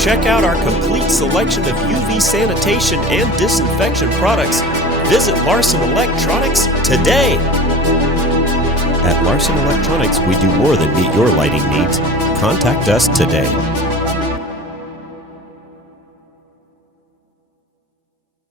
check out our complete selection of UV sanitation and disinfection products, visit Larson Electronics today. At Larson Electronics, we do more than meet your lighting needs. Contact us today.